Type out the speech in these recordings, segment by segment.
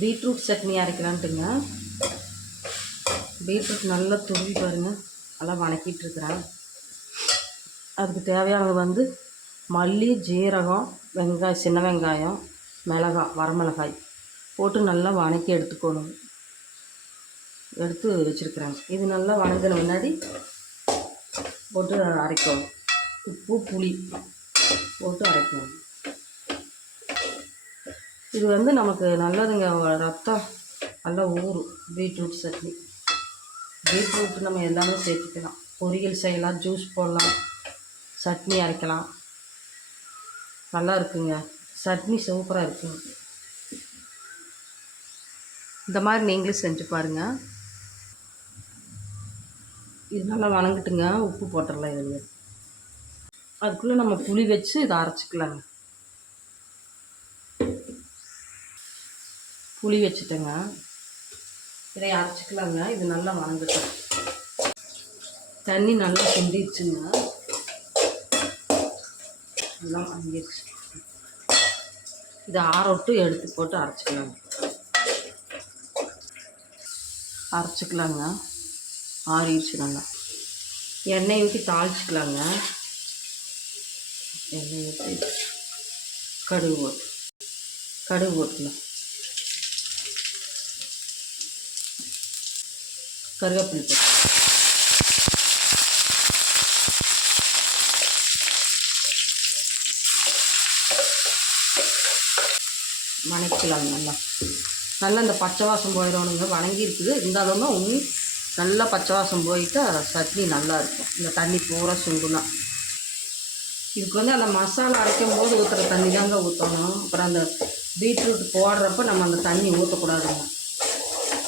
Beetroot chutney அரைக்கலான்ட்டுங்க. Beetroot நல்லா துருவி பாருங்கள் நல்லா வணக்கிட்டுருக்குறேன் அதுக்கு தேவையானது வந்து மல்லி ஜீரகம் வெங்காயம் சின்ன வெங்காயம் மிளகாய் வரமிளகாய் போட்டு நல்லா வணக்கி எடுத்துக்கணும். எடுத்து வச்சுருக்குறேன். இது நல்லா வணங்கின முன்னாடி போட்டு அரைக்கணும். உப்பு புளி போட்டு அரைக்கணும். இது வந்து நமக்கு நல்லதுங்க ரத்தம். நல்லா ஊறும். பீட்ரூட் சட்னி. பீட்ரூட் நம்ம எல்லாமே சேர்த்துக்கலாம். பொரியல் செய்யலாம் ஜூஸ் போடலாம் சட்னி அரைக்கலாம். நல்லா இருக்குங்க. சட்னி சூப்பராக இருக்குங்க. இந்த மாதிரி நீங்களும் செஞ்சு பாருங்கள் இது நல்லா வணங்கிட்டுங்க. உப்பு போட்டுடலாம் இதில். அதுக்குள்ளே நம்ம புளி வச்சு இதை அரைச்சிக்கலாங்க. புளி வச்சுட்டேங்க. இதை அரைச்சிக்கலாங்க. இது நல்லா வணங்கட்டும் தண்ணி நல்லா சிந்திடுச்சுங்க நல்லா வணங்கிடுச்சு இதை ஆறொட்டு எடுத்து போட்டு அரைச்சிக்கலாங்க. அரைச்சிக்கலாங்க. ஆறிடுச்சு நல்லா. எண்ணெய் ஊற்றி தாளிச்சிக்கலாங்க. எண்ணெய் ஊற்றி கடுகு போட்டு. கடுகு போட்டுக்கலாம். கருவேப்பிலை போட்டு. வணக்கலாம் நல்லா. நல்லா இந்த பச்சை வாசம் போயிடணுங்க. வணங்கி இருக்குது இருந்தாலுமே இன்னும் நல்லா பச்சை வாசம் போயிட்டா சட்னி நல்லா இருக்கும். இந்த தண்ணி பூரா சுண்டுனா. இதுக்கு வந்து அந்த மசாலா அரைக்கும் போது ஊற்றுற தண்ணி தாங்க ஊற்றணும் அப்புறம் அந்த பீட்ரூட் போடுறப்ப நம்ம அந்த தண்ணி ஊற்றக்கூடாதுங்க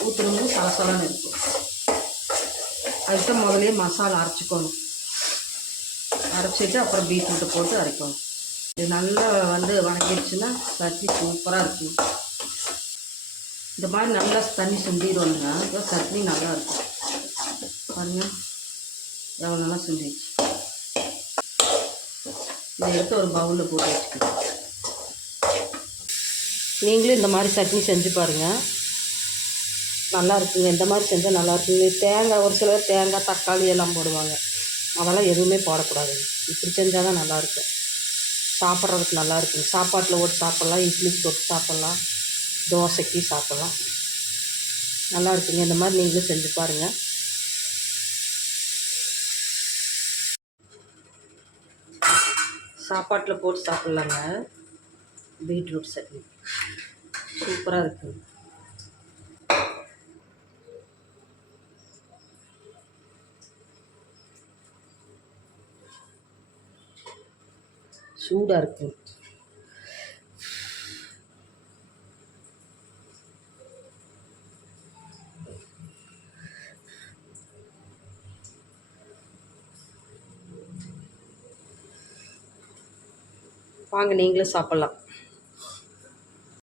ஊற்றுனோம்னா சலசலன்னு இருக்கும். அதுக்கு முதலே மசாலா அரைச்சிக்கணும். அரைச்சிட்டு அப்புறம் பீட்ரூட்டை போட்டு அரைக்கணும். இது நல்லா வந்து வணங்கிடுச்சுன்னா சட்னி சூப்பராக இருக்கும். இந்த மாதிரி நல்லா தண்ணி சுண்டிடுவோங்க அப்போ சட்னி நல்லா இருக்கும். பாருங்க. எவ்வளோ நல்லா சுண்டிடுச்சு. இதை எடுத்து ஒரு பவுலில் போட்டு வச்சுக்கலாம் நீங்களும் இந்த மாதிரி சட்னி செஞ்சு பாருங்கள் நல்லா இருக்குங்க இந்த மாதிரி செஞ்சால் நல்லா இருக்குங்க தேங்காய் ஒரு சிலர் தேங்காய் தக்காளி எல்லாம் போடுவாங்க. அதெல்லாம் எதுவுமே போடக்கூடாது. இப்படி செஞ்சால் தான் நல்லாயிருக்கும். சாப்பிட்றதுக்கு நல்லா இருக்குங்க சாப்பாட்டில் போட்டு சாப்பிட்லாம். இட்லிக்கு தொட்டு சாப்பிட்லாம். தோசைக்கு சாப்பிட்லாம். நல்லா இருக்குங்க இந்த மாதிரி நீங்களும் செஞ்சு பாருங்கள் சாப்பாட்டில் போட்டு சாப்பிட்லாங்க. பீட்ரூட் சட்னி. சூப்பராக இருக்குங்க. சூடாக இருக்கு. வாங்க நீங்களும் சாப்பிட்லாம்.